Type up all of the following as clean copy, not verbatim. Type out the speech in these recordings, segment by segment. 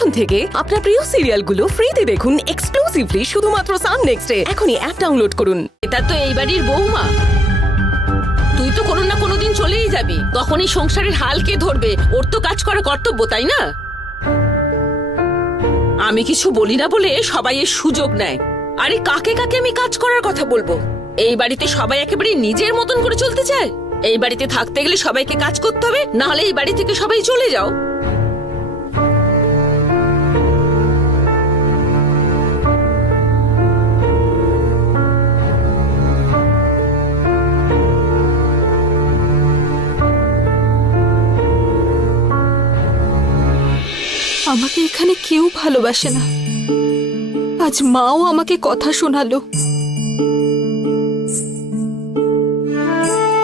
এখন থেকে আপনার প্রিয় সিরিয়ালগুলো ফ্রিতে দেখুন এক্সক্লুসিভলি শুধুমাত্র সান নেক্সটে। এখনই অ্যাপ ডাউনলোড করুন। এটা তো এই বাড়ির বৌমা, তুই তো কোনো না কোনো দিন চলেই যাবি, তখনই সংসারের হাল কে ধরবে? ওর তো কাজ করা কর্তব্য, তাই না? আমি কিছু বলি না বলে সবাই এর সুযোগ নেয়। আরে কাকে কাকে আমি কাজ করার কথা বলবো? এই বাড়িতে সবাই একেবারে নিজের মতন করে চলতে চায়। এই বাড়িতে থাকতে গেলে সবাইকে কাজ করতে হবে, না হলে এই বাড়ি থেকে সবাই চলে যাও। আমাকে এখানে কেউ ভালোবাসে না। আজ মাও আমাকে কথা শোনালো।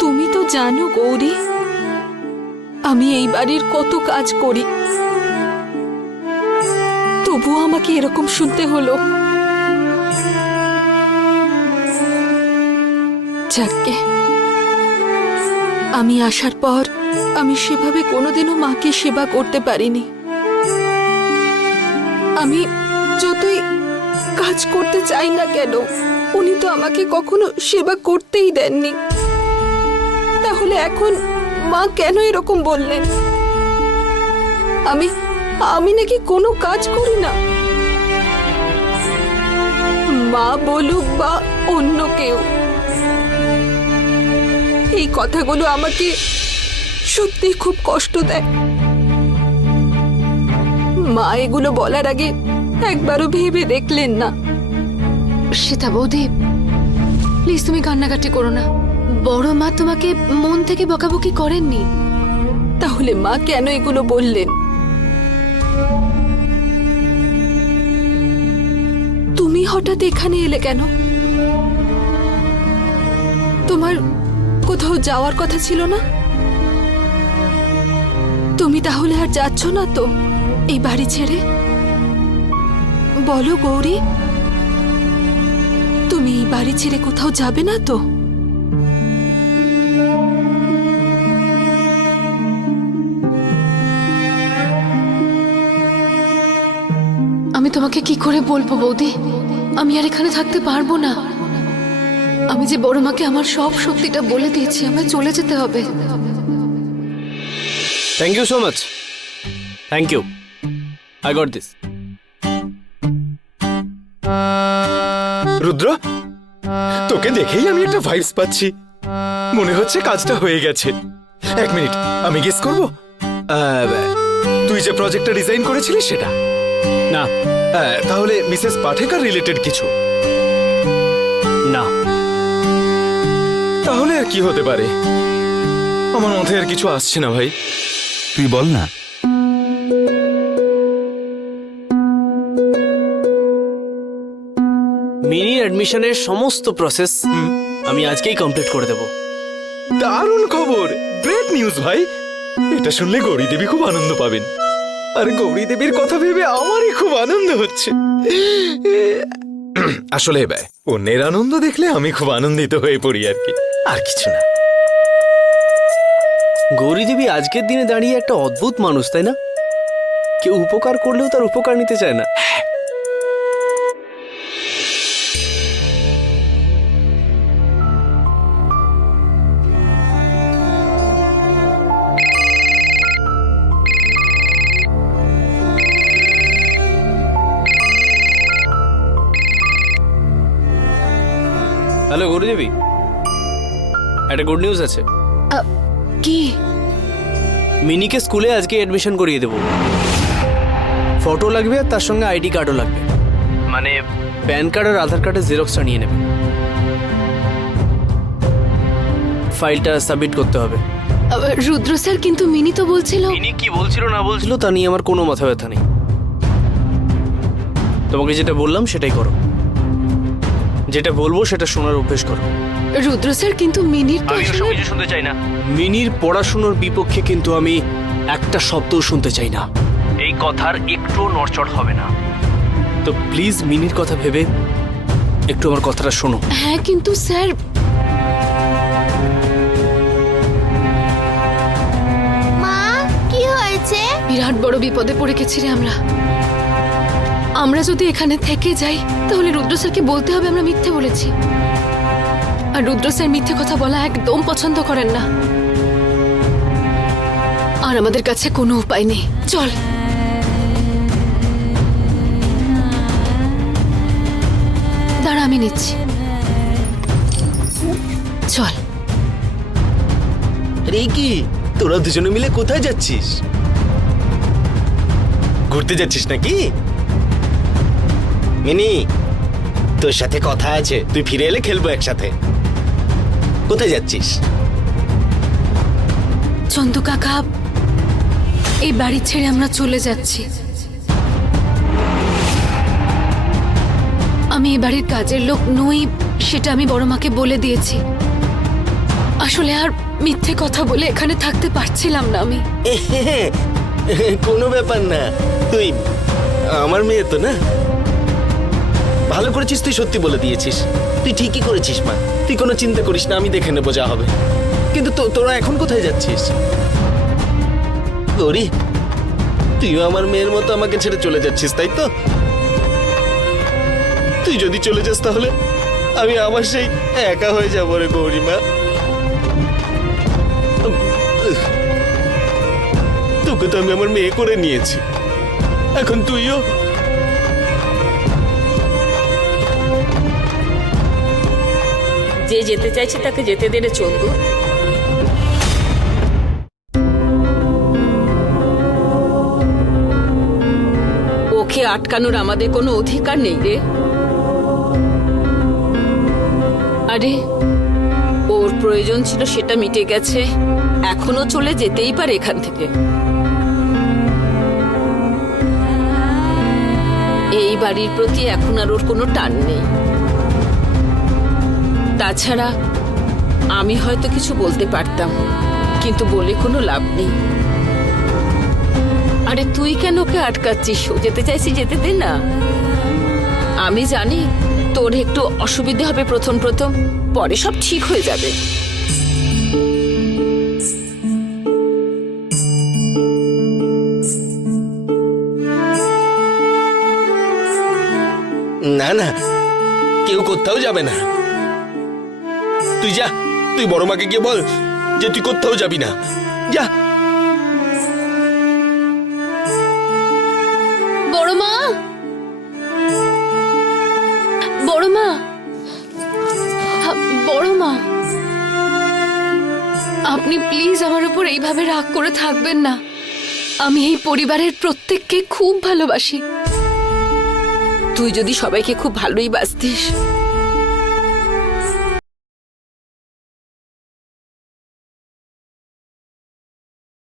তুমি তো জানো গৌরী, আমি এই বাড়ির কত কাজ করি, তবুও আমাকে এরকম শুনতে হলো। যাকে আমি আসার পর আমি সেভাবে কোনোদিনও মাকে সেবা করতে পারিনি। আমি যতই কাজ করতে চাই না কেন, উনি তো আমাকে কখনো সেবা করতেই দেননি। তাহলে এখন মা কেন এরকম বললেন? আমি নাকি কোনো কাজ করি না? মা বলুক বা অন্য কেউ, এই কথাগুলো আমাকে সত্যি খুব কষ্ট দেয়। মা এগুলো বলার আগে একবারও ভেবে দেখলেন না। শ্বেতা বৌদি, প্লিজ তুমি কান্নাকাটি করো না। বড় মা তোমাকে মন থেকে বকাবকি করেননি। তাহলে মা কেন এগুলো বললেন? তুমি হঠাৎ এখানে এলে কেন? তোমার কোথাও যাওয়ার কথা ছিল না? তুমি তাহলে আর যাচ্ছ না তো এই বাড়ি ছেড়ে? বলো গৌরী, তুমি এই বাড়ি ছেড়ে কোথাও যাবে না তো? আমি তোমাকে কি করে বলবো বৌদি, আমি আর এখানে থাকতে পারবো না। আমি যে বড় মাকে আমার সব সত্যিটা বলে দিয়েছি, আমায় চলে যেতে হবে। Thank you so much. Thank you, I got this. Rudra, তোকে দেখেই আমি একটা ভাইবস পাচ্ছি। মনে হচ্ছে কাজটা হয়ে গেছে। এক মিনিট, আমি গেস করব। তুই যে প্রজেক্টটা ডিজাইন করেছিলিস সেটা? না। তাহলে মিসেস পাঠেকার রিলেটেড কিছু? না। তাহলে আর কি হতে পারে? আমার মাথায় আর কিছু আসছে না ভাই। তুই বল না। মিনি অ্যাডমিশনের সমস্ত প্রসেস আমি আজকেই কমপ্লিট করে দেব। দারুণ খবর, গ্রেট নিউজ ভাই। এটা শুনলে গৌরী দেবী খুব আনন্দ পাবেন। আর গৌরী দেবীর কথা ভেবে আমারই খুব আনন্দ হচ্ছে। আসলে অন্যের আনন্দ দেখলে আমি খুব আনন্দিত হয়ে পড়ি আর কি, আর কিছু না। গৌরী দেবী আজকের দিনে দাঁড়িয়ে একটা অদ্ভুত মানুষ, তাই না? কেউ উপকার করলেও তার উপকার নিতে চায় না। হ্যালো গৌরী দেবী, একটা গুড নিউজ আছে। কি? মিনিকে স্কুলে আজকে অ্যাডমিশন করিয়ে দেবো। ফটো লাগবে আর তার সঙ্গে আইডি কার্ডও লাগবে, মানে প্যান কার্ড আর আধার কার্ডের জেরক্সটা নিয়ে নেবে। ফাইলটা সাবমিট করতে হবে। রুদ্র স্যার, কিন্তু মিনি তো বলছিল। মিনি কি বলছিল না বলছিল তা নিয়ে আমার কোনো মাথা ব্যথা নেই। তোমাকে যেটা বললাম সেটাই করো, যেটা বলবো সেটা শোনার অভ্যেস করো। রুদ্র স্যার, কিন্তু মিনির তো আমি আসলে- কিছু শুনতে চাই না। মিনির পড়াশোনার বিপক্ষে কিন্তু আমি একটা শব্দও শুনতে চাই না। এই কথার একটু নড়চড় হবে না। তো প্লিজ মিনির কথা ভেবে একটু আমার কথাটা শোনো। হ্যাঁ, কিন্তু স্যার, মা কি হয়েছে? বিরাট বড় বিপদে পড়ে গেছি রে আমরা। আমরা যদি এখানে থেকে যাই তাহলে রুদ্র স্যারকে বলতে হবে আমরা মিথ্যে বলেছি। আর রুদ্র স্যার মিথ্যে কথা বলা একদম পছন্দ করেন না। আর আমাদের কাছে কোনো উপায় নেই। চল। দাঁড়া, আমি নিচ্ছি। চল। রে কি তোরা দুজনে মিলে কোথায় যাচ্ছিস? ঘুরতে যাচ্ছিস নাকি? মিনি, তোর সাথে কথা আছে, তুই ফিরে এলে খেলবো একসাথে। কোথায় যাচ্ছিস? চন্দু কাকা, এই বাড়ি ছেড়ে আমরা চলে যাচ্ছি। আমি এই বাড়ির কাজের লোক নই, সেটা আমি বড় মাকে বলে দিয়েছি। আসলে আর মিথ্যে কথা বলে এখানে থাকতে পারছিলাম না আমি। কোনো ব্যাপার না, তুই আমার মেয়ে তো না। ভালো করেছিস, তুই সত্যি বলে দিয়েছিস। তুই ঠিকই করেছিস মা, তুই কোনো চিন্তা করিস না, আমি দেখে নেবো যা হবে। কিন্তু তোরা এখন কোথায় যাচ্ছিস? গৌরী, তুইও আমার মেয়ের মতো আমাকে ছেড়ে চলে যাচ্ছিস, তাই তো? তুই যদি চলে যাস তাহলে আমি আবার সেই একা হয়ে যাবো রে গৌরী মা। তোকে তো আমি আমার মেয়ে করে নিয়েছি, এখন তুইও। যে যেতে চাইছে তাকে যেতে দে রে চন্দু। ওকে আটকানোর আমাদের কোনো অধিকার নেই রে। আরে ওর প্রয়োজন ছিল, সেটা মিটে গেছে, এখনো চলে যেতেই পারে এখান থেকে। এই বাড়ির প্রতি এখন আর ওর কোনো টান নেই। তাছাড়া আমি হয়তো কিছু বলতে পারতাম, কিন্তু বলে কোনো লাভ নেই। আরে তুই কেন ওকে আটকাচ্ছিস? ও যেতে চাইছি, যেতে দে না। আমি জানি তোর একটু অসুবিধে হবে প্রথম প্রথম, পরে সব ঠিক হয়ে যাবে। না না, কেউ কোথাও যাবে না। তুই যা, তুই বড় মাকে গিয়ে বল যে তুই কোথাও যাবি না, যা। বড় মা, বড় মা, বড় মা, আপনি প্লিজ আমার উপর এইভাবে রাগ করে থাকবেন না। আমি এই পরিবারের প্রত্যেককে খুব ভালোবাসি। তুই যদি সবাইকে খুব ভালোই বাসতিস